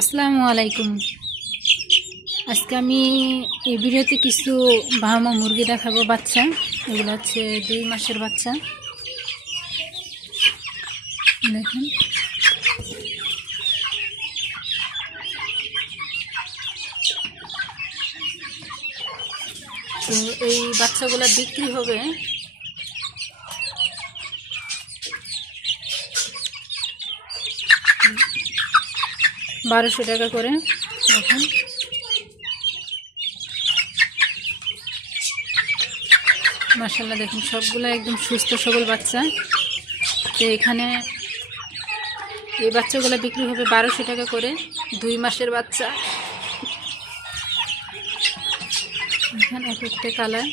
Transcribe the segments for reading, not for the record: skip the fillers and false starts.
আসসালামু আলাইকুম। আজকে আমি এই ভিডিওতে কিছু বাহামা মুরগি দেখাবো বাচ্চা। এগুলো হচ্ছে 2 মাসের বাচ্চা। দেখুন, তো এই বাচ্চাগুলো বিক্রি হবে 1200 টাকা করে। দেখুন, মাশাআল্লাহ, দেখুন সবগুলো একদম সুস্থ সবল বাচ্চা। তো এখানে এই বাচ্চাগুলো বিক্রি হবে 1200 টাকা করে, 2 মাসের বাচ্চা। এখানে এক একটা কালার।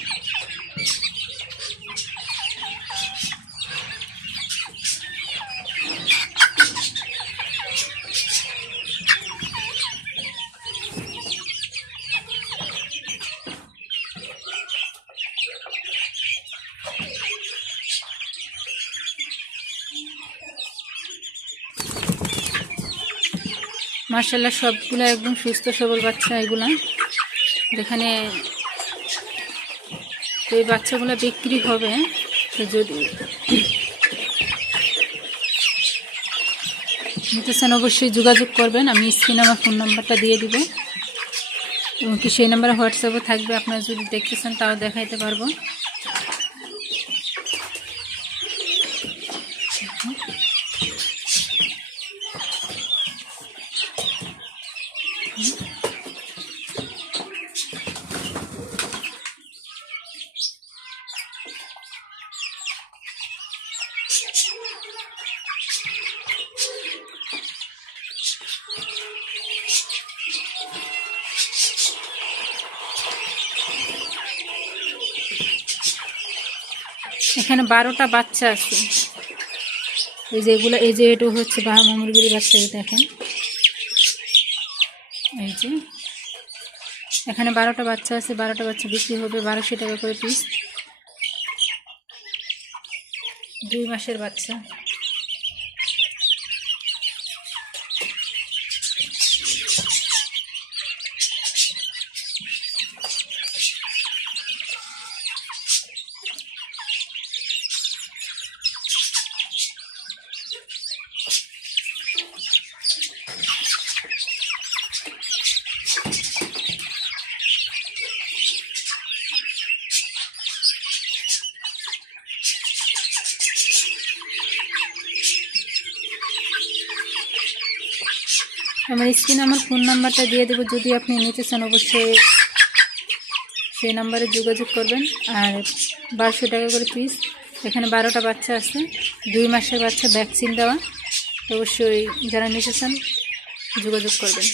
মাশাআল্লাহ, সবগুলো একদম সুস্থ সবল বাচ্চা এগুলা। যেখানে এই বাচ্চাগুলো বিক্রি হবে, তো যদি নিতে চান অবশ্যই যোগাযোগ করবেন। আমি স্ক্রিনে আমার ফোন নাম্বারটা দিয়ে দিব, এবং কি সেই নাম্বারে হোয়াটসঅ্যাপও থাকবে। আপনারা যদি দেখতে চান তাও দেখাইতে পারবো। এখানে 12টা বাচ্চা আছে। এই যে এগুলো, এই যে এটা হচ্ছে বাহামা মুরগির বাচ্চা। এই দেখেন, এই যে এখানে 12টা বাচ্চা আছে। 12টা বাচ্চা বিক্রি হবে 1200 টাকা করে পিস। 2 মাসের বাচ্চা। আমার স্ক্রিনে আমার ফোন নাম্বারটা দিয়ে দেবো। যদি আপনি নিতে চান অবশ্যই সেই নাম্বারে যোগাযোগ করবেন। আর 1200 টাকা করে পিস। এখানে 12টা বাচ্চা আছে, 2 মাসের বাচ্চা, ভ্যাকসিন দেওয়া। অবশ্যই যারা নিতে চান যোগাযোগ করবেন।